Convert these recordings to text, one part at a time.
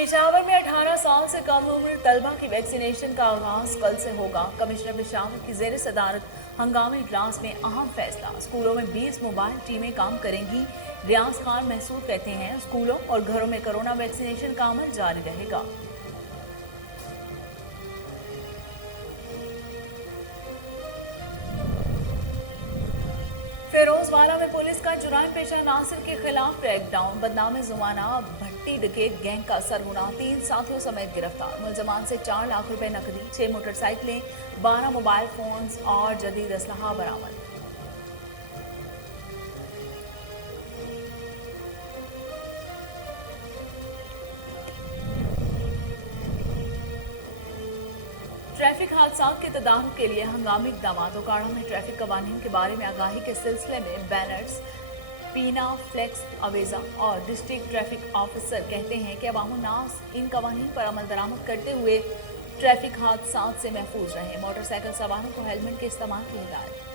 पेशावर में 18 साल से कम उम्र तलबा की वैक्सीनेशन का आगाज कल से होगा। कमिश्नर पेशावर की जेर सदारत हंगामी इजलास में अहम फैसला। स्कूलों में 20 मोबाइल टीमें काम करेंगी। रियाज खान महसूद कहते हैं स्कूलों और घरों में कोरोना वैक्सीनेशन का अमल जारी रहेगा। फिरोजवाला में पुलिस का जुराइम पेशा नासिर के खिलाफ क्रैकडाउन। बदनाम जुमाना भट्टी डकैत गैंग का सरगना 3 साथियों समेत गिरफ्तार। मुलजमान से 4 लाख रुपए नकदी, 6 मोटरसाइकिलें, 12 मोबाइल फोन्स और जदीद असलहा बरामद। ट्रैफिक हादसा के तदारुक के लिए हंगामी इकदाम। ओकाड़ा में ट्रैफिक कवानीन के बारे में आगाही के सिलसिले में बैनर्स, पीना फ्लेक्स अवेजा और डिस्ट्रिक्ट ट्रैफिक ऑफिसर कहते हैं कि अवामुन्नास इन कवानीन पर अमल दरामद करते हुए ट्रैफिक हादसा से महफूज रहे। मोटरसाइकिल सवारों को हेलमेट के इस्तेमाल की हिदायत।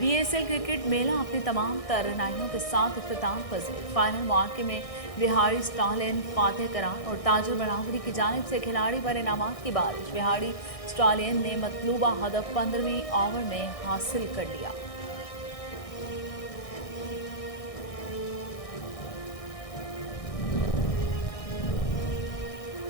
बीएसएल क्रिकेट मेला अपनी तमाम तरानाइयों के साथ इख्तिताम पजीर। फाइनल मुआरके में विहाड़ी स्टालियन फातेह करार और ताजुर बरादरी की जानिब से खिलाड़ी पर इनामात की बारिश। विहाड़ी स्टालियन ने मतलूबा हदफ 15वीं ओवर में हासिल कर लिया।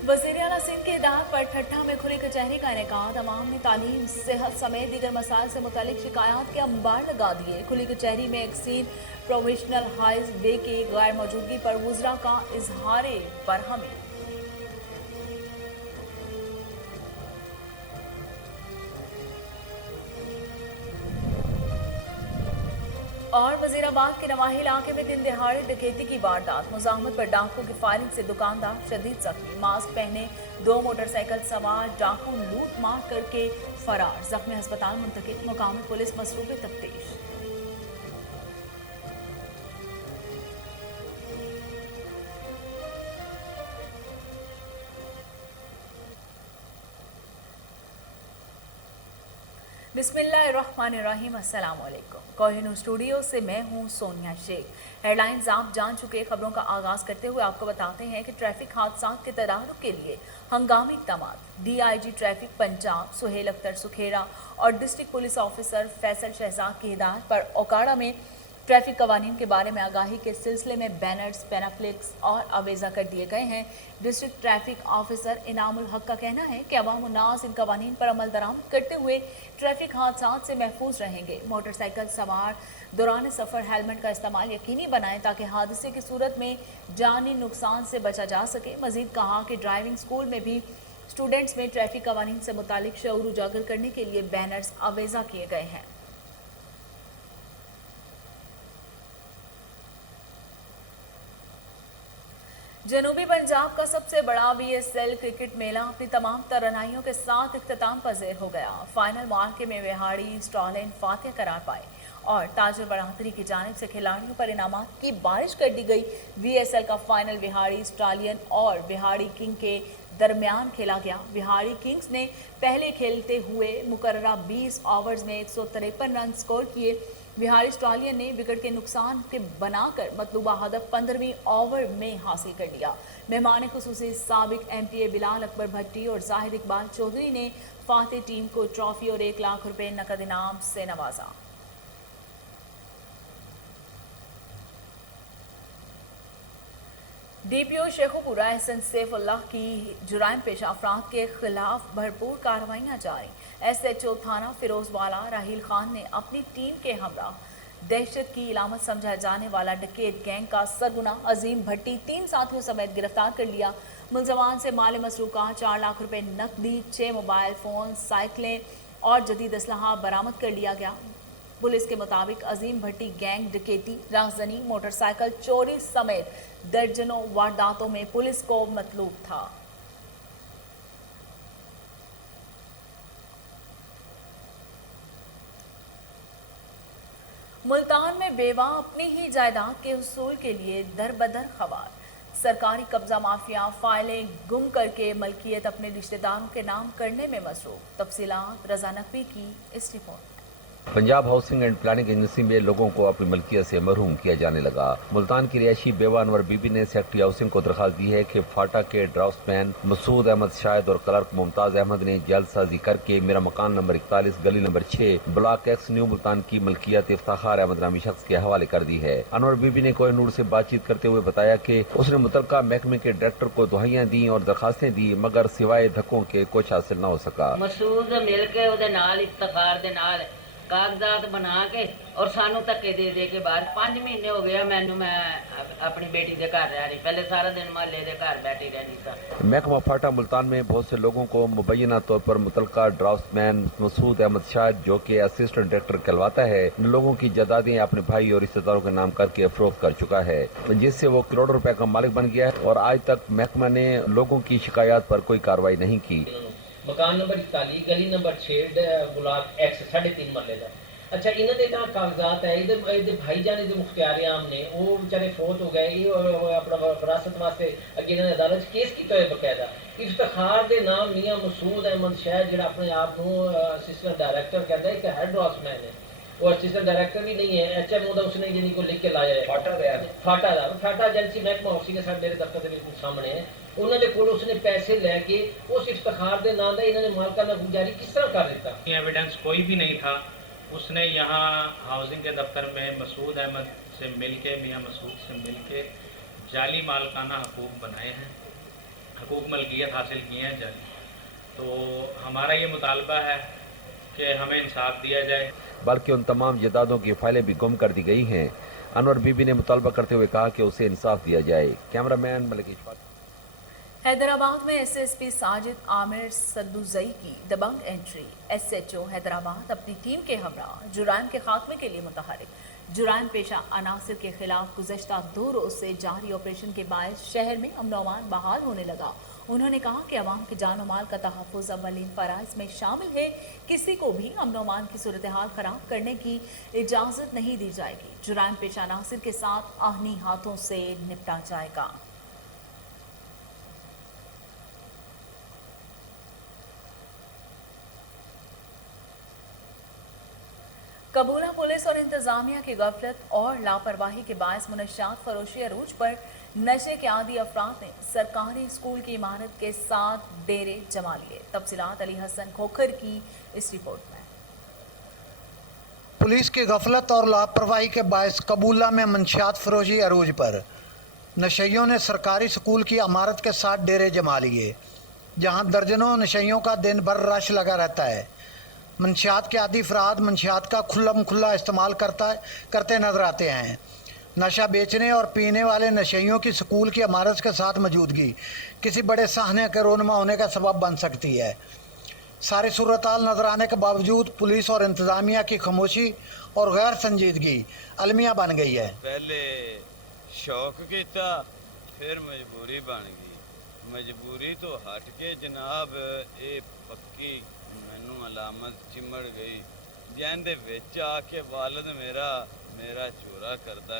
वज़ीर आला सिंध की हिदायत पर ठट्ठा में खुली कचहरी का इनेकाद। अवाम ने तालीम, सेहत समेत दीगर मसाइल से मुतालिक शिकायत के अंबार लगा दिए। खुली कचहरी में एक्सीन प्रोविजनल हाइज वे की गैर मौजूदगी पर वुज़रा का इजहार बरहमी। और वजीराबाद के नवाही इलाके में दिन दिहाड़े डकैती की वारदात। मुजाहमत पर डाकू की फायरिंग से दुकानदार शदीद जख्मी। मास्क पहने 2 मोटरसाइकिल सवार डाकू लूट मार करके फरार। जख्मी अस्पताल मुंतकिल। मुकामी पुलिस मसरूफ तफ्तीश। बिस्मिल्लाहिर्रहमानिर्रहीम। अस्सलाम वालेकुम। कोहिनूर स्टूडियो से मैं हूं सोनिया शेख। हेडलाइंस आप जान चुके। खबरों का आगाज करते हुए आपको बताते हैं कि ट्रैफिक हादसा के तदारुक के लिए हंगामी इक़दाम। डीआईजी ट्रैफिक पंजाब सुहेल अख्तर सुखेरा और district police officer Faisal Shahzad की हिदायत पर ओकाड़ा में ट्रैफिक कवानीन के बारे में आगाही के सिलसिले में बैनर्स, पेनाफ्लिक्स और अवेजा कर दिए गए हैं। डिस्ट्रिक्ट ट्रैफिक ऑफिसर इनामुल हक का कहना है कि अवामुन्नास इन कवानीन पर अमल दरामद करते हुए ट्रैफिक हादसा से महफूज रहेंगे। मोटरसाइकिल सवार दौरान सफ़र हेलमेट का इस्तेमाल यकीनी बनाएं ताकि हादसे की सूरत में जानी नुकसान से बचा जा सके। मजीद कहा कि ड्राइविंग स्कूल में भी स्टूडेंट्स में ट्रैफिक कवानीन से मुतालिक शऊर उजागर करने के लिए बैनर्स अवेजा किए गए हैं। जनूबी पंजाब का सबसे बड़ा बीएसएल क्रिकेट मेला अपनी तमाम तरानाइयों के साथ इख्तिताम पजीर हो गया। फाइनल मुआरके में विहाड़ी स्टालियन फातेह करार पाए और ताजुर बरादरी की जानिब से खिलाड़ियों पर इनामात की बारिश कर दी गई। बीएसएल का फाइनल विहाड़ी स्टालियन और विहाड़ी किंग के दरमियान खेला गया। विहाड़ी किंग्स ने पहले खेलते हुए मुकर्ररा 20 ओवर्स में 153 रन स्कोर किए। विहाड़ी स्टालियन ने विकेट के नुकसान के बनाकर मतलूबा हदफ 15वीं ओवर में हासिल कर लिया। मेहमान खुसूसी साबिक एमपीए बिलाल अकबर भट्टी और जाहिद इकबाल चौधरी ने फातेह टीम को ट्रॉफी और 1 लाख रुपए नकद इनाम से नवाजा। डीपीओ शेखुपुरा एहसन सैफुल्लाह की जुराइम पेशा अफराद के खिलाफ भरपूर कार्रवाइयाँ जारी। एसएचओ थाना फिरोजवाला राहील खान ने अपनी टीम के हमरा दहशत की इलामत समझा जाने वाला डकैत गैंग का सरगना अजीम भट्टी 3 साथियों समेत गिरफ्तार कर लिया। मुलजमान से माल मसरूका 4 लाख रुपए नकदी, 6 मोबाइल फोन, साइकिलें और जदीद असलहा बरामद कर लिया गया। पुलिस के मुताबिक अजीम भट्टी गैंग डकैती, राहजनी, मोटरसाइकिल चोरी समेत दर्जनों वारदातों में पुलिस को मतलूब था। मुल्तान में बेवा अपनी ही जायदाद के हुसूल के लिए दर बदर खवार। सरकारी कब्जा माफिया फाइलें गुम करके मलकियत अपने रिश्तेदारों के नाम करने में मसरूफ। तफसीलात रजा नकवी की इस रिपोर्ट में। Punjab housing and planning agency में लोगों को अपनी मलकियत से महरूम किया जाने लगा। मुल्तान की रिहायशी बेवा अनवर बीबी ने सेक्रेटरी हाउसिंग को दरखास्त दी है कि फाटा के ड्राफ्ट्समैन मसूद अहमद शाहिद और क्लर्क मुमताज अहमद ने जल्दसाजी करके मेरा मकान नंबर 41 गली number 6 block x new Multan की मलकियत इफ्ताखार अहमद नामी शख्स के हवाले कर दी है। अनवर बीबी ने कोहिनूर से बातचीत करते हुए बताया कि उसने मुतलका महकमे के डायरेक्टर को दुहाइयां दी और दरखास्तें दी, मगर सिवाय धक्कों के कुछ हासिल न हो सका। मसूद मिल के ਉਹਦੇ ਨਾਲ ਇਫਤਖਾਰ ਦੇ ਨਾਲ ਕਾਗਜ਼ਾਤ ਬਣਾ ਕੇ ਔਰ ਸਾਨੂੰ ਧੱਕੇ ਦੇ ਕੇ ਬਾਹਰ 5 ਮਹੀਨੇ ਹੋ ਗਏ ਮੈਂ अपनी बेटी के घर रह रही, पहले सारा दिन मोहल्ले के घर बैठी रहनी था। महकमा फाटा मुल्तान में बहुत से लोगों को मुबैना तौर पर मुतलका ड्राफ्ट्समैन मसूद अहमद शाहिद जो कि असिस्टेंट डायरेक्टर कहलवाता है, लोगों की जायदादें अपने भाई और रिश्तेदारों के नाम करके फरोख्त कर चुका है, जिससे वो करोड़ों रुपए का मालिक बन गया है और आज तक महकमा ने लोगों की शिकायत पर कोई कार्रवाई नहीं की। मकान नंबर 41 गली नंबर 6 ब्लॉक एक्स 3.5 मरले का। अच्छा इन्हों के कागजात है ये भाईजान ये मुख्तियार आम ने वो बेचारे फोत हो गए, ये अपना विरासत वास्ते अगे इन्होंने अदालत केस किया है बकायदा। इफ्तिखार के नाम मियाँ मसूद अहमद शाहिद जो अपने आप को असिस्टेंट डायरैक्टर कहता है, एक हेड ड्राफ्ट्समैन है, वो असिस्टेंट डायरैक्टर भी नहीं है, HMO का उसने जिन्हीं को लिख के लाया है फाटा एजेंसी महकमा हाउसिंग के साथ मेरे दफ्तर के बिल्कुल सामने है। उन्होंने कोल उसने पैसे लैके उस इफ्तिखार के नाम का इन्होंने मालकाना गुजारी किस तरह कर दिता? एविडेंस कोई भी नहीं था। उसने यहाँ हाउसिंग के दफ्तर में मसूद अहमद से मिलके मियाँ मसूद से मिलके जाली मालकाना हकूक़ बनाए हैं, हकूक़ मलकियत हासिल किए हैं जाली। तो हमारा ये मुतालबा है कि हमें इंसाफ दिया जाए। बल्कि उन तमाम जायदादों की फाइलें भी गुम कर दी गई हैं। अनवर बीबी ने मुतालबा करते हुए कहा कि उसे इंसाफ दिया जाए। कैमरामैन मलिक इशफाक। हैदराबाद में एसएसपी साजिद आमिर सद्दुज़ई की दबंग एंट्री। SHO हैदराबाद अपनी टीम के हमरा जुराइम के खात्मे के लिए मुतहरिक। जुराइम पेशा अनासिर के खिलाफ गुज़श्ता 2 रोज़ से जारी ऑपरेशन के बायस शहर में अमन और अमान बहाल होने लगा। उन्होंने कहा कि अवाम के जान और माल का तहफ़्फ़ुज़ अव्वलीन फ़राइज़ में शामिल है। किसी को भी अमन और अमान की सूरत हाल ख़राब करने की इजाज़त नहीं दी जाएगी। जुराइम पेशा अनासिर के साथ आहनी हाथों से निपटा जाएगा। कबूला पुलिस और इंतजामिया की गफलत और लापरवाही के बायस मुनश्शात फरोशी अरूज पर नशे के आदी अफराद ने सरकारी स्कूल की इमारत के साथ डेरे जमा लिए। तफसीलात अली हसन खोखर की इस रिपोर्ट में। पुलिस की गफलत और लापरवाही के बायस कबूला में मंशियात फरोशी अरूज पर नशइयों ने सरकारी स्कूल की इमारत के साथ डेरे जमा लिए, जहां दर्जनों नशइयों का दिन भर रश लगा रहता है। मंशियात के आदी अफराद मंशियात का खुला इस्तेमाल करते नजर आते हैं। नशा बेचने और पीने वाले नशइयों की स्कूल की इमारत के साथ मौजूदगी किसी बड़े साहने के रोनमा होने का सबब बन सकती है। सारी सूरत-हाल नजर आने के बावजूद पुलिस और इंतजामिया की खामोशी और गैर संजीदगी अलमिया बन गई है। पहले शौक किया, फिर मजबूरी बन गई। मजबूरी तो हट के जनाब ये पक्की मैनू अलामत चिमड़ गई, जिंदे विच आके वालिद मेरा चोरा करदा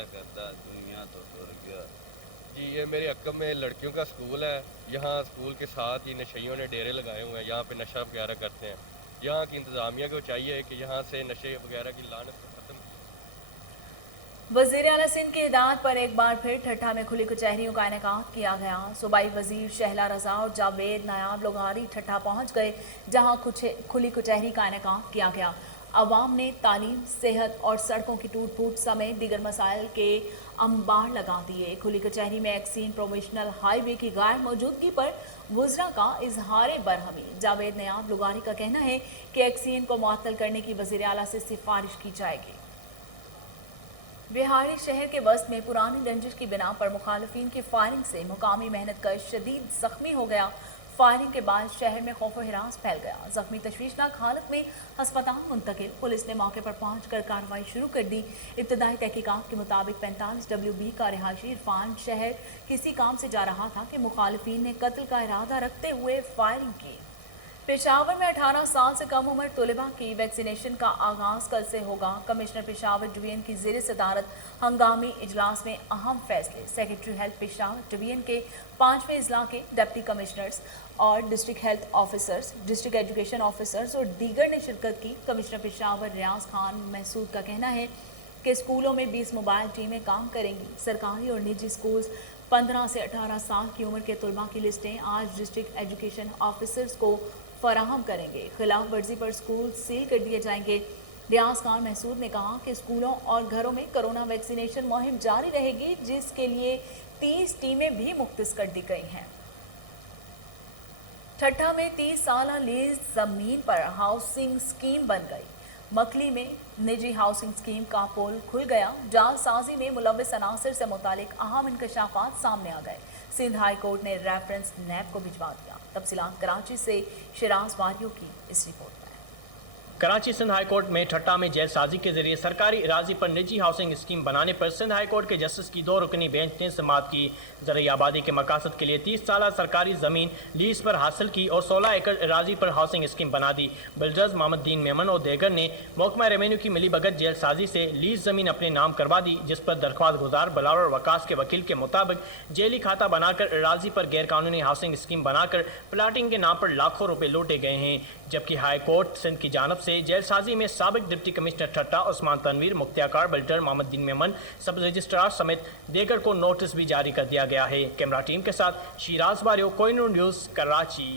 दुनिया तो टुर गया। जी ये मेरे हक्म में लड़कियों का स्कूल है। यहाँ स्कूल के साथ ही नशइयों ने डेरे लगाए हुए हैं, यहाँ पे नशा वगैरह करते हैं। यहाँ की इंतज़ामिया को चाहिए कि यहाँ से नशे वगैरह की लानत को ख़त्म। वज़ीर आला सिंध की हिदायत पर एक बार फिर ठट्ठा में खुली कचहरियों का इनेकाद किया गया। सूबाई वजीर शहला रजा और जावेद नायाब लोगारी ठट्ठा पहुँच गए, जहाँ खुली कचहरी का इनेकाद किया गया। अवाम ने तालीम, सेहत और सड़कों की टूट फूट समेत दीगर मसाइल के अंबार लगा दिए। खुली कचहरी में एक्सीन प्रोविजनल हाईवे की गैर मौजूदगी पर वुज़रा का इजहार बरहमी। जावेद नायाब लोगारी का कहना है कि एक्सीन को मुअत्तल करने की वज़ीर आला से सिफारिश की जाएगी। बिहारी शहर के वस्त में पुरानी रंजिश की बिना पर मुखालिफिन की फायरिंग से मुकामी मेहनतकश शदीद जख्मी हो गया। फायरिंग के बाद शहर में खौफ और हिरास फैल गया। जख्मी तशवीशनाक हालत में अस्पताल मुंतकिल। पुलिस ने मौके पर पहुंचकर कार्रवाई शुरू कर दी। इब्तदाई तहकीकात के मुताबिक 45 WB का रिहायशी इरफान शहर किसी काम से जा रहा था कि मुखालिफिन ने कत्ल का इरादा रखते हुए फायरिंग की। पेशावर में 18 साल से कम उम्र तलबा की वैक्सीनेशन का आगाज कल से होगा। कमिश्नर पेशावर डिवीजन की ज़ेर सदारत हंगामी इजलास में अहम फैसले। सेक्रेटरी हेल्थ पेशावर डिवीजन के 5वें इजलास के डिप्टी कमिश्नर्स और district health officers, district education officers और दीगर ने शिरकत की। कमिश्नर पेशावर रियाज खान महसूद का कहना है कि स्कूलों में 20 मोबाइल टीमें काम करेंगी। सरकारी और निजी स्कूल्स 15 से 18 साल की उम्र के तलबा की लिस्टें आज डिस्ट्रिक्ट एजुकेशन ऑफिसर्स को फराहम करेंगे। खिलाफ वर्जी पर स्कूल सील कर दिए जाएंगे। रियाज खान महसूद ने कहा कि स्कूलों और घरों में कोरोना वैक्सीनेशन मुहिम जारी रहेगी, जिसके लिए 30 टीमें भी मुख्तस कर दी गई हैं। ठट्ठा में 30 साल लीज जमीन पर हाउसिंग स्कीम बन गई। मकली में निजी हाउसिंग स्कीम का पोल खुल गया। जालसाजी में मुलव्विस अनासर से मुतालिक अहम इंकशाफात सामने आ गए। सिंध हाई कोर्ट ने रेफरेंस नैब को भिजवा दिया। तफसीलात कराची से शिराज वारियों की इस रिपोर्ट में। कराची सिंध हाई कोर्ट में ठट्टा में जेलसाजी के जरिए सरकारी इराजी पर निजी हाउसिंग स्कीम बनाने पर सिंध हाई कोर्ट के जस्टिस की 2 रुकनी बेंच ने समाअत की। ज़रई आबादी के मकासद के लिए 30 साल सरकारी ज़मीन लीज पर हासिल की और 16 एकड़ इराजी पर हाउसिंग स्कीम बना दी। बिल्डर्स मोहम्मदीन मेमन और देगर ने महकमा रेवेन्यू की मिली भगत जेलसाजी से लीज ज़मीन अपने नाम करवा दी, जिस पर दरख्वास्त गुजार बलावर वकास के वकील के मुताबिक जेली खाता बनाकर इराजी पर गैर कानूनी हाउसिंग स्कीम बनाकर प्लाटिंग के नाम पर लाखों रुपए लूटे गए हैं। जबकि हाई कोर्ट सिंध की जानब से जेलसाजी में साबिक डिप्टी कमिश्नर ठट्टा उस्मान तनवीर, मुख्तियार बिल्डर मोहम्मदीन मेमन, सब रजिस्ट्रार समेत देगर को नोटिस भी जारी कर दिया गया है। कैमरा टीम के साथ शिराज वारियो, कोहिनूर न्यूज़, कराची।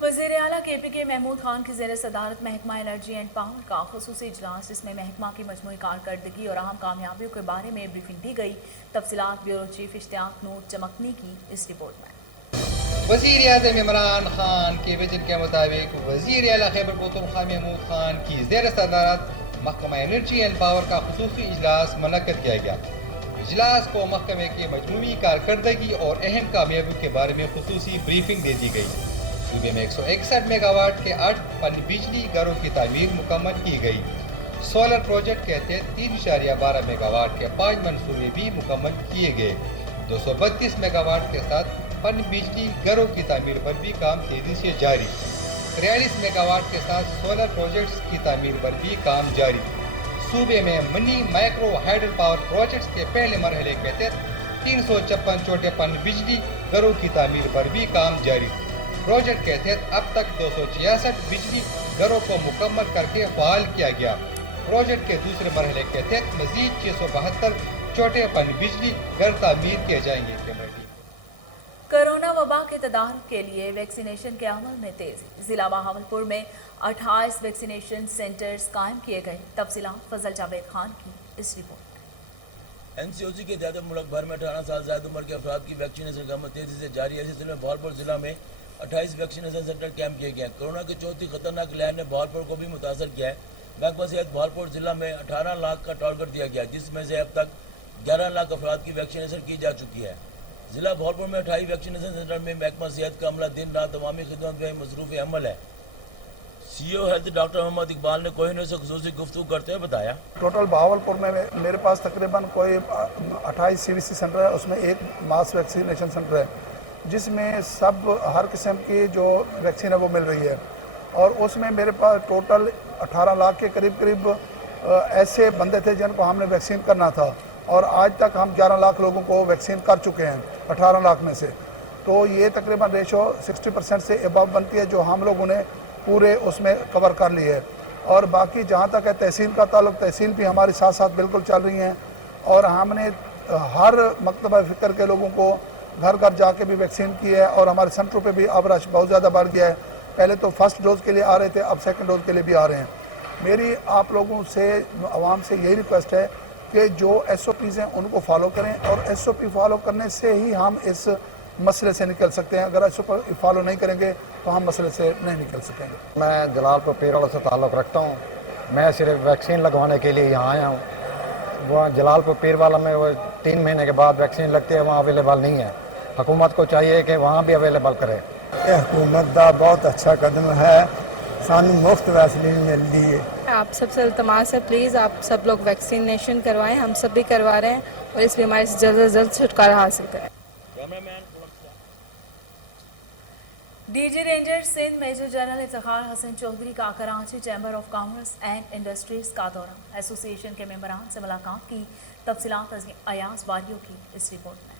वज़ीर आला KPK महमूद खान की ज़ेर सदारत महकमा एनर्जी एंड पावर का ख़ुसूसी इजलास, जिसमें महकमा की मजमूई कारकर्दगी और अहम कामयाबियों के बारे में ब्रीफिंग दी गई। तफसीलात ब्यूरो चीफ इश्तियाक नूर चमकनी की इस रिपोर्ट में। वज़ीर आज़म इमरान खान के विजन के मुताबिक वज़ीर आला खैबर पख्तूनख्वा महमूद खान की ज़ेर सदारत महकमा एनर्जी एंड पावर का ख़ुसूसी इजलास मुनक्कद किया गया। इजलास को महकमे की मजमूई कारकर्दगी और अहम कामयाबियों के बारे में ख़ुसूसी ब्रीफिंग दे दी गई। सूबे में 161 मेगावाट के 8 पन बिजली घरों की तामीर मुकम्मल की गई। सोलर प्रोजेक्ट के तहत 3.12 मेगावाट के 5 मनसूबे भी मुकम्मल किए गए। 232 मेगावाट के साथ पन बिजली घरों की तामीर पर भी काम तेजी से जारी। 43 मेगावाट के साथ सोलर प्रोजेक्ट्स की तामीर पर भी काम जारी। सूबे में mini micro hydel power projects के पहले मरहले के तहत 356 छोटे पन बिजली घरों की तामीर पर भी काम जारी। प्रोजेक्ट के तहत अब तक 266 बिजली घरों को मुकम्मल करके फाल किया गया। प्रोजेक्ट के दूसरे मरहले के तहत मजीद 672 छोटे पन बिजली घर तामीर किए जाएंगे। कोरोना वबा के तदारुक के लिए वैक्सीनेशन के अमल में तेजी। जिला बहावलपुर में 28 वैक्सीनेशन सेंटर्स कायम किए गए। तफसीलात फजल जावेद खान की इस रिपोर्ट में। NCOC के तहत मुल्क भर में 18 साल से ज्यादा उम्र के अफराद की वैक्सीनेशन का अमल तेजी से जारी है। इस सिलसिले में बहावलपुर जिला में 28 वैक्सीनेशन सेंटर कैंप किए गए हैं। कोरोना की चौथी खतरनाक लहर ने बहावलपुर को भी मुतासर किया है। महकमा सेहत बहावलपुर जिला में 18 लाख का टारगेट दिया गया, जिसमें से अब तक 11 लाख अफराद की वैक्सीनेशन की जा चुकी है। जिला बहावलपुर में 28 वैक्सीनेशन सेंटर में महकमा सेहत का अमला दिन रात तमामी खिदमत में मसरूफ़ अमल है। CEO health doctor Mohammad Iqbal ने कोहिनूर से खुसूसी गुफ्तगू करते हुए बताया, टोटल बहावलपुर में मेरे पास तकरीबन कोई 28 CVC सेंटर है, उसमें एक मास वैक्सीनेशन सेंटर है, जिसमें सब हर किस्म की जो वैक्सीन है वो मिल रही है। और उसमें मेरे पास टोटल 18 लाख के करीब ऐसे बंदे थे जिनको हमने वैक्सीन करना था, और आज तक हम 11 लाख लोगों को वैक्सीन कर चुके हैं 18 लाख में से। तो ये तकरीबन रेशो 60% से अबव बनती है, जो हम लोगों ने पूरे उसमें कवर कर ली है। और बाकी जहाँ तक है तहसील का ताल्लुक, तहसील भी हमारे साथ साथ बिल्कुल चल रही हैं, और हमने हर मकतबा फ़िक्र के लोगों को घर घर जाके भी वैक्सीन की है। और हमारे सेंटरों पे भी अब रश बहुत ज़्यादा बढ़ गया है। पहले तो फर्स्ट डोज़ के लिए आ रहे थे, अब सेकंड डोज़ के लिए भी आ रहे हैं। मेरी आप लोगों से, आवाम से यही रिक्वेस्ट है कि जो SOPs हैं उनको फॉलो करें, और SOP फॉलो करने से ही हम इस मसले से निकल सकते हैं। अगर SOP फॉलो नहीं करेंगे तो हम मसले से नहीं निकल सकेंगे। मैं जलालपुर पीर वालों से ताल्लुक़ रखता हूँ। मैं सिर्फ वैक्सीन लगवाने के लिए यहाँ आया हूँ। वहाँ जलालपुर पीर वाला में वो 3 महीने के बाद वैक्सीन लगती है, वहाँ अवेलेबल नहीं है। हुकूमत को चाहिए कि वहाँ भी अवेलेबल करे। हुकूमत का बहुत अच्छा कदम है, सानू मुफ्त वैक्सीन मिल रही है। आप सबसे इल्तमास है, प्लीज़ आप सब लोग वैक्सीनेशन करवाएं, हम सब भी करवा रहे हैं, और इस बीमारी से जल्द से जल्द छुटकारा हासिल करें। DG ranger Sindh major general Iftikhar Hasan Chaudhry का Karachi chamber of commerce and industries का दौरा, एसोसिएशन के मेंबरान से मुलाकात की। तफसीलात अयाज वारियों की इस रिपोर्ट में।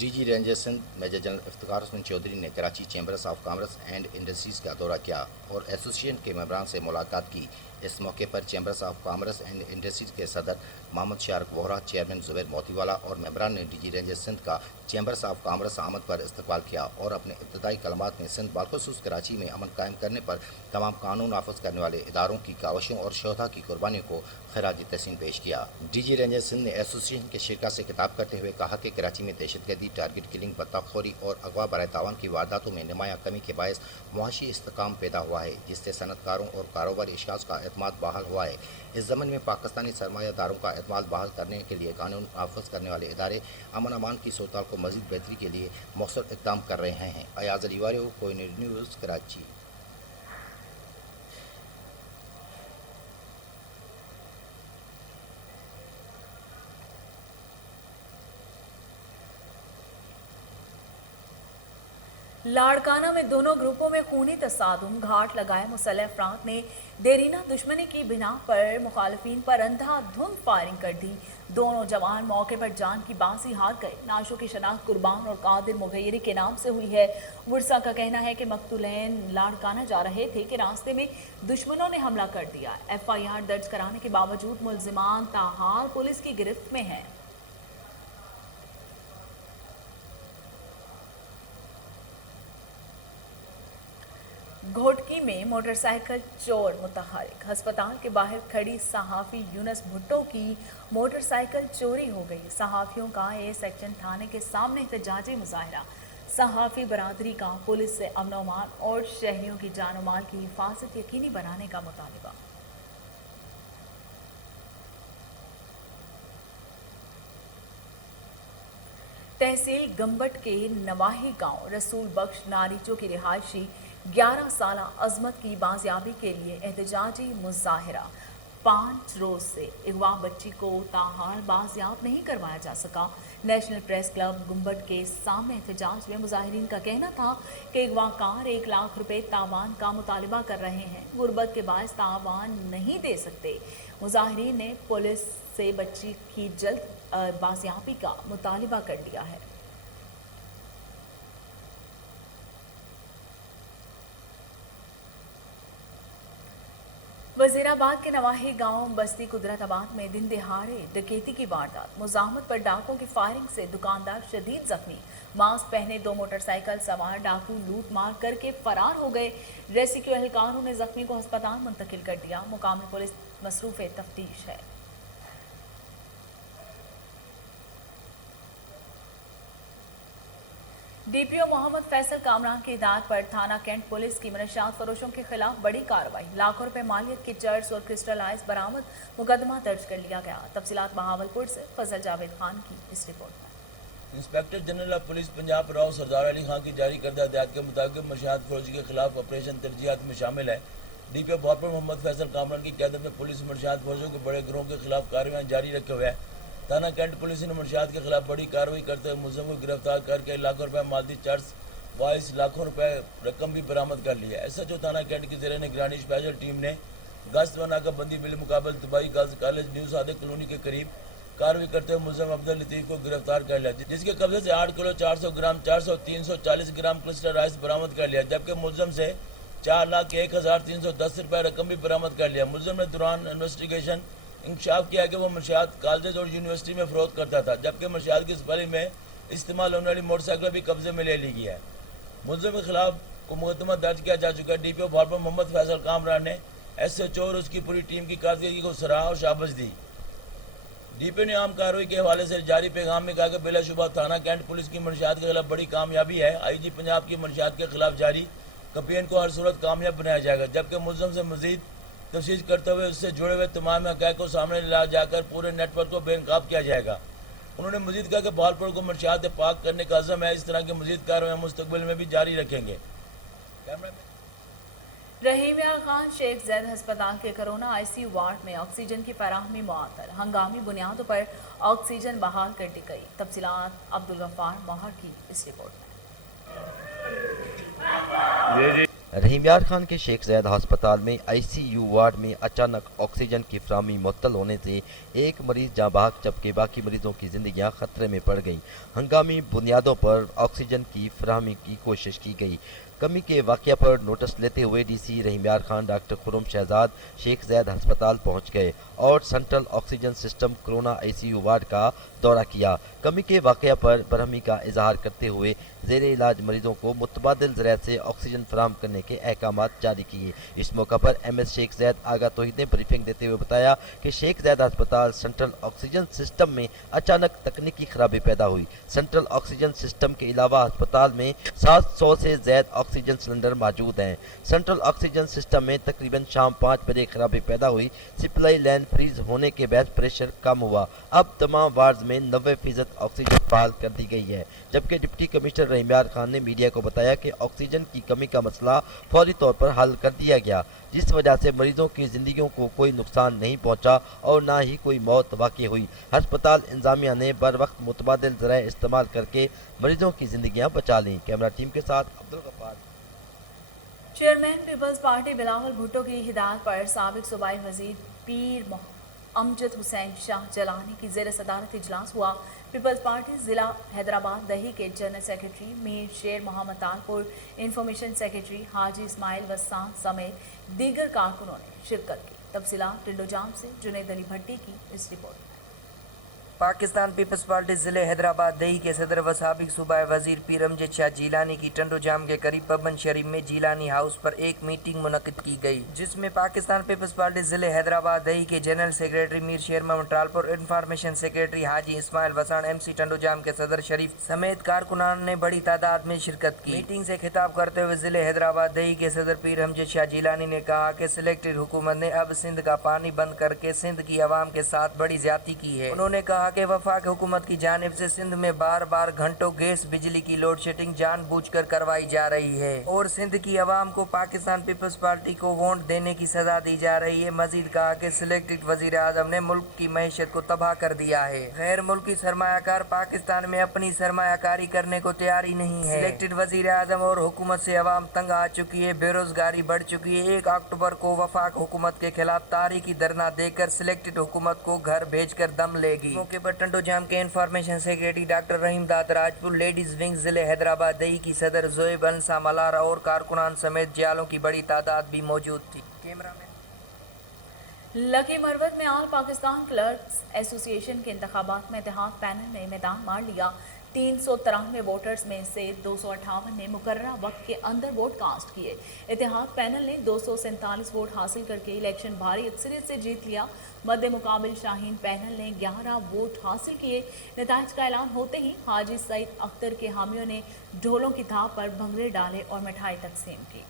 DG ranger Sindh major general Iftikhar Hasan Chaudhry ने Karachi chambers of commerce and industries का दौरा किया और एसोसिएशन के मेंबरान से मुलाकात की। इस मौके पर chambers of commerce and industries के सदर मोहम्मद शारक वोहरा, चेयरमैन जुबैर मोतीवाला और मेंबरान ने डीजी रेंजर सिंध का चैम्बर्स ऑफ कॉमर्स आमद पर इस्तकबाल किया और अपने इब्तदाई कलमात में सिंध बालखसूस कराची में अमन कायम करने पर तमाम कानून नाफज करने वाले इदारों की कावशों और शोधा की कुर्बानियों को खराज तहसीन पेश किया। डीजी रेंजर सिंध ने एसोसिएशन के शिरका से खिताब करते हुए कहा कि कराची में दहशतगर्दी, टारगेट किलिंग, बत्ताखोरी और अगवा बराए तावान की वारदातों में नुमाया कमी के बायस मुआशी इस्तेकाम पैदा हुआ है, जिससे सनतकारों और कारोबारी अशखास का एतमाद बहाल हुआ है। इस ज़मन में पाकिस्तानी सरमायादारों का एतमाद बहाल करने के लिए कानून नाफज करने वाले इदारे अमन अमान की सूरत को मज़ीद बेहतरी के लिए मौसर इक़दाम कर रहे हैं। अयाज अली वारियो, कोहिनूर न्यूज़, कराची। लाड़काना में दोनों ग्रुपों में खूनी तसादुम, घाट लगाए मुसल्लह अफराद ने देरीना दुश्मनी की बिना पर मुखालफिन पर अंधाधुंध फायरिंग कर दी। दोनों जवान मौके पर जान की बाजी हार गए। नाशों की शनाख्त कुर्बान और कादिर मुगैरी के नाम से हुई है। वर्सा का कहना है कि मकतूलैन लाड़काना जा रहे थे कि रास्ते में दुश्मनों ने हमला कर दिया। FIR दर्ज कराने के बावजूद मुल्जिमान ताहाल पुलिस की गिरफ्त में हैं। घोटकी में मोटरसाइकिल चोर मुतहरिक, अस्पताल के बाहर खड़ी सहाफ़ी यूनुस भुट्टो की मोटरसाइकिल चोरी हो गई। सहाफ़ियों का ए सेक्शन थाने के सामने एहतजाजी मुजाहरा। सहाफ़ी बरादरी का पुलिस से अमन व अमान और शहरियों की जान और माल की हिफाजत यकीनी बनाने का मुतालबा। तहसील गंबट के नवाही गांव रसूल बख्श नारीचो की रिहायशी 11 साला अजमत की बाजियाबी के लिए एहतजाजी मुजाहरा। 5 रोज से अगवा बच्ची को ताहाल बाजियाब नहीं करवाया जा सका। नेशनल प्रेस क्लब गुंबट के सामने एहतजाज में मुजाहिरीन का कहना था कि अगवाकार 1 लाख रुपए तावान का मुतालबा कर रहे हैं। गुर्बत के बायस तावान नहीं दे सकते। मुजाहिरीन ने पुलिस से बच्ची की जल्द बाजियाबी का मुतालबा कर लिया है। वजीराबाद के नवाही गांव बस्ती कुदरताबाद में दिन दिहाड़े डकैती की वारदात। मुजाहमत पर डाकुओं की फायरिंग से दुकानदार शदीद जख्मी। मास्क पहने 2 मोटरसाइकिल सवार डाकू लूट मार करके फरार हो गए। रेस्क्यू एहलकारों ने जख्मी को अस्पताल मुंतकिल कर दिया। मुकामी पुलिस मसरूफ तफ्तीश है। DPO मोहम्मद फैसल कामरान की हिदायत पर थाना कैंट पुलिस की मनशियात फरोशों के खिलाफ बड़ी कार्रवाई। लाखों रुपए मालियत की चर्च और क्रिस्टलाइज बरामद, मुकदमा दर्ज कर लिया गया। तफसीलात बहावलपुर से फजल जावेद खान की इस रिपोर्ट में। Inspector general of police Punjab Rao Sardar Ali Khan की जारी करदा हिदायत के मुताबिक मनशियात फरोशी के खिलाफ ऑपरेशन तरजीहात में शामिल है। DPO भावलपुर मोहम्मद फैसल कामरान की क़यादत में पुलिस मनशियात फरोशों के बड़े गिरोह के खिलाफ कार्रवाई जारी रखे हुए है। थाना कैंट पुलिस ने मनशियात के खिलाफ बड़ी कार्रवाई करते हुए मुलज़िम को गिरफ्तार करके लाखों रुपए मालदी चार्ज वाइस लाखों रुपए रकम भी बरामद कर लिया। SHO थाना कैंट की ज़ेरे निगरानी स्पेशल टीम ने गश्त व नाकाबंदी बिलमुकाबल तबाही girls college new Sadiq colony के करीब कार्रवाई करते हुए मुलज़िम अब्दुल लतीफ़ को गिरफ्तार कर लिया, जिसके कब्जे से 8 किलो 400 ग्राम 340 ग्राम क्रिस्टल राइस बरामद कर लिया, जबकि मुलज़िम से 4,01,310 रुपये रकम भी बरामद कर लिया। मुलज़िम ने दौरान इन्वेस्टिगेशन इंकशाफ किया कि वह मनशियात कॉलेज और यूनिवर्सिटी में फरोख्त करता था, जबकि मनशियात की सफारी में इस्तेमाल होने वाली मोटरसाइकिल भी कब्जे में ले ली गई है। मुलज़िम के खिलाफ को मुकदमा दर्ज किया जा चुका है। DPO भावलपुर मोहम्मद फैसल कामरान ने SHO और उसकी पूरी टीम की कारकर्दगी को सराहा और शाबाश दी। DPO ने आम कार्रवाई के हवाले से जारी पैगाम में कहा कि बिलाशुबा थाना कैंट पुलिस की मनशियात के खिलाफ बड़ी कामयाबी है। IG पंजाब की मनशियात के खिलाफ जारी कैंपेन को हर सूरत कामयाब बनाया जाएगा, जबकि मुलज़िम से मजीद तफ्तीश करते हुए उससे जुड़े हुए तमाम हक़ाइक़ को सामने ला जाकर पूरे नेटवर्क को बेनकाब किया जाएगा। उन्होंने मजीद कहा कि भावलपुर को मनशियात पाक करने का अज़म है। इस तरह की मजीद कार्रवाई मुस्तक़बिल में भी जारी रखेंगे। रहीम खान शेख ज़ैद अस्पताल के कोरोना ICU वार्ड में ऑक्सीजन की फराहमी मुअत्तल, हंगामी बुनियादों पर ऑक्सीजन बहाल कर दी गई। तफसीलात अब्दुल गफ्फार मोहर की इस रिपोर्ट में। रहीम यार खान के शेख ज़ैद अस्पताल में ICU वार्ड में अचानक ऑक्सीजन की फराहमी मुअत्तल होने से एक मरीज जाँ बहक जबकि बाकी मरीजों की जिंदगियां खतरे में पड़ गईं। हंगामी बुनियादों पर ऑक्सीजन की फराहमी की कोशिश की गई। कमी के वाक़या पर नोटिस लेते हुए DC रहीम यार खान डॉक्टर खुर्रम शहजाद शेख ज़ैद अस्पताल पहुंच गए और central oxygen system corona ICU ward का दौरा किया। कमी के वाक़या पर बरहमी का इजहार करते हुए ज़ेर इलाज मरीजों को मुतबादिल ज़रिए से ऑक्सीजन फराहम करने के अहकाम जारी किए। इस मौका पर MS शेख ज़ैद आगा तौहीद ने ब्रीफिंग देते हुए बताया कि शेख ज़ैद अस्पताल सेंट्रल ऑक्सीजन सिस्टम में अचानक तकनीकी खराबी पैदा हुई। सेंट्रल ऑक्सीजन सिस्टम के अलावा अस्पताल में 700 से ज़्यादा ऑक्सीजन सिलेंडर मौजूद हैं। सेंट्रल ऑक्सीजन सिस्टम में तकरीबन शाम 5 बजे खराबी पैदा हुई। सप्लाई लाइन फ्रीज होने के बाद प्रेशर कम हुआ। अब तमाम वार्ड में 90% ऑक्सीजन बहाल कर दी गई है। जबकि डिप्टी कमिश्नर रहीम यार खान ने मीडिया को बताया कि ऑक्सीजन की कमी का मसला फौरी तौर पर हल कर दिया गया, जिस वजह से मरीजों की जिंदगियों को कोई नुकसान नहीं पहुंचा और ना ही कोई मौत वाक़ई हुई। अस्पताल इंतजामिया ने बर वक्त मुतबादिल ज़राए इस्तेमाल करके मरीजों की जिंदगियां बचा लीं। कैमरा टीम के साथ अब्दुल गफ्फार। चेयरमैन पीपल्स पार्टी बिलावल भुट्टो की हिदायत पर साबिक सूबाई वजीर पीर अमजद हुसैन शाह जलानी की ज़ेर सदारत इजलास हुआ। पीपल्स पार्टी ज़िला हैदराबाद दही के जनरल सेक्रेटरी मीर शेर मोहम्मद तालपुर, इंफॉर्मेशन सेक्रेटरी हाजी इस्माइल वस्सान समेत दीगर कारकुनों ने शिरकत की। तफसीलात टिंडोजाम से जुनैद अली भट्टी की इस रिपोर्ट। पाकिस्तान पीपल्स पार्टी ज़िले हैदराबाद दही के सदर व साबिक सूबाई वजीर पीर अमजद शाह जीलानी की टंडोजाम के करीब पबन शरीफ में जीलानी हाउस पर एक मीटिंग मुनक्किद की गई, जिसमें पाकिस्तान पीपल्स पार्टी ज़िले हैदराबाद दही के जनरल सेक्रेटरी मीर शेर मोहम्मद तालपुर, इंफॉर्मेशन सेक्रेटरी हाजी इस्माइल वसान, MC टंडोजाम के सदर शरीफ समेत कारकुनान ने बड़ी तादाद में शिरकत की। मीटिंग से खिताब करते हुए ज़िले हैदराबाद दही के सदर पीर अमजद शाह जीलानी ने कहा कि सिलेक्टेड हुकूमत ने अब सिंध का पानी बंद करके सिंध की आवाम के साथ बड़ी ज्यादती की है। उन्होंने कहा कि वफाक हुकूमत की जानिब से सिंध में बार बार घंटों गैस बिजली की लोड शेडिंग जानबूझकर करवाई जा रही है और सिंध की आवाम को पाकिस्तान पीपल्स पार्टी को वोट देने की सजा दी जा रही है। मजीद कहा कि सिलेक्टेड वजीर आजम ने मुल्क की मैशत को तबाह कर दिया है। गैर मुल्की सरमायाकार पाकिस्तान में अपनी सरमायाकारी करने को तैयार ही नहीं है। सिलेक्टेड वजीर आजम और हुकूमत से आवाम तंग आ चुकी है, बेरोजगारी बढ़ चुकी है। 1 अक्टूबर को वफाक हुकूमत के खिलाफ तारीखी धरना देकर सिलेक्टेड हुकूमत को घर भेजकर दम लेगी। मौके पर टंडोजाम के इंफॉर्मेशन सेक्रेटरी डॉक्टर रहीम दाद राजपुर, लेडीज विंग जिले हैदराबाद दही की सदर जोएब अंसा मलारा और कारकुनान समेत जियालों की बड़ी तादाद भी मौजूद थी। कैमरामैन लकी मरवत में आल पाकिस्तान क्लर्क्स एसोसिएशन के इंतखाबात में इत्तेहाद पैनल ने मैदान मार लिया। 393 वोटर्स में से 258 ने मुकर्ररा वक्त के अंदर वोट कास्ट किए। इत्तेहाद पैनल ने 247 वोट हासिल करके इलेक्शन भारी अक्सरियत से जीत लिया। मद्दे मुकाबिल शाहीन पैनल ने 11 वोट हासिल किए। नताइज का ऐलान होते ही हाजी सईद अख्तर के हामियों ने ढोलों की थाप पर भंगड़े डाले और मिठाई तकसीम की।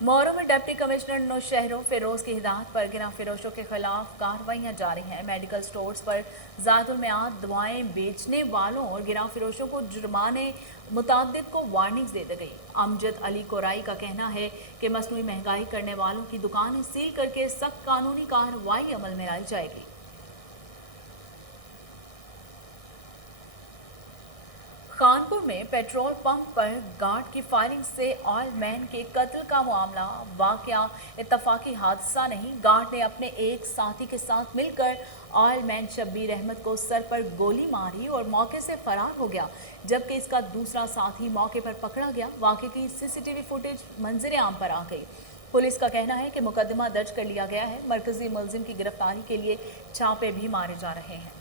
मोरो में डिप्टी कमिश्नर नौशहरों फिरोज की हिदायत पर गिरा फिरोशों के खिलाफ कार्रवाइयां जारी हैं। मेडिकल स्टोर्स पर ज़ायदुल मियाद दवाएं बेचने वालों और गिरा फिरोशों को जुर्माने मुतादिद को वार्निंग्स दे दी गई। अमजद अली कोराई का कहना है कि मसनूई महंगाई करने वालों की दुकानें सील करके सख्त कानूनी कार्रवाई अमल में लाई जाएगी। कानपुर में पेट्रोल पंप पर गार्ड की फायरिंग से ऑयल मैन के कत्ल का मामला वाकया इत्तफाकी हादसा नहीं। गार्ड ने अपने एक साथी के साथ मिलकर ऑयल मैन शब्बीर अहमद को सर पर गोली मारी और मौके से फरार हो गया, जबकि इसका दूसरा साथी मौके पर पकड़ा गया। वाकये की CCTV फुटेज मंजर आम पर आ गई। पुलिस का कहना है कि मुकदमा दर्ज कर लिया गया है। मरकजी मुलजिम की गिरफ्तारी के लिए छापे भी मारे जा रहे हैं।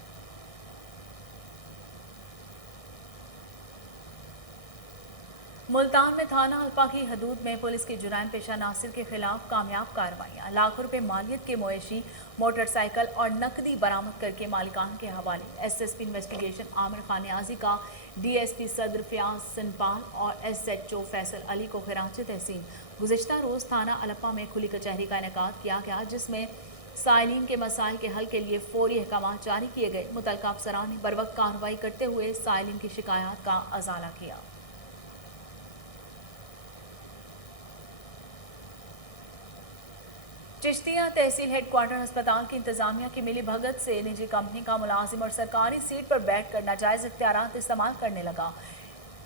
मुल्तान में थाना हल्पा की हदूद में पुलिस की जुराइम पेशा नासिर के खिलाफ कामयाब कार्रवाइयाँ। लाखों रुपए मालियत के मवेशी, मोटरसाइकिल और नकदी बरामद करके मालिकान के हवाले। SSP इन्वेस्टिगेशन आमिर खान न्याजी का DSP सदर फयाज सनपाल और SHO फैसल अली को खिराज तहसीन। गुज़िश्ता रोज़ थाना हल्पा में खुली कचहरी का इनेकाद किया गया, जिसमें साइलिन के मसाइल के हल के लिए फौरी अहकाम जारी किए गए। मुतल्लिका अफसरान ने बर वक्त कार्रवाई करते हुए साइलिन की शिकायत का अजाला किया। चिश्तिया तहसील हेडक्वार्टर अस्पताल की इंतजामिया की मिली भगत से निजी कंपनी का मुलाजिम और सरकारी सीट पर बैठकर नाजायज इख्तियारात इस्तेमाल करने लगा।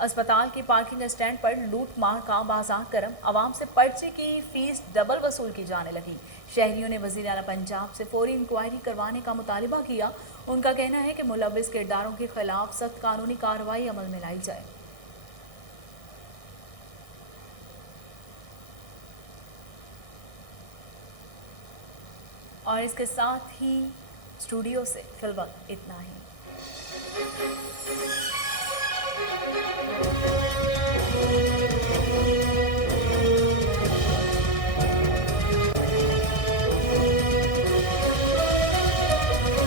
अस्पताल की पार्किंग स्टैंड पर लूट मार का बाजार गर्म, आवाम से पर्ची की फीस डबल वसूल की जाने लगी। शहरियों ने वज़ीर आला पंजाब से फौरी इंक्वायरी करवाने का मुतालिबा किया। उनका कहना है कि मुलव्विस किरदारों के खिलाफ सख्त कानूनी कार्रवाई अमल में लाई जाए। और इसके साथ ही स्टूडियो से फिलहाल इतना ही।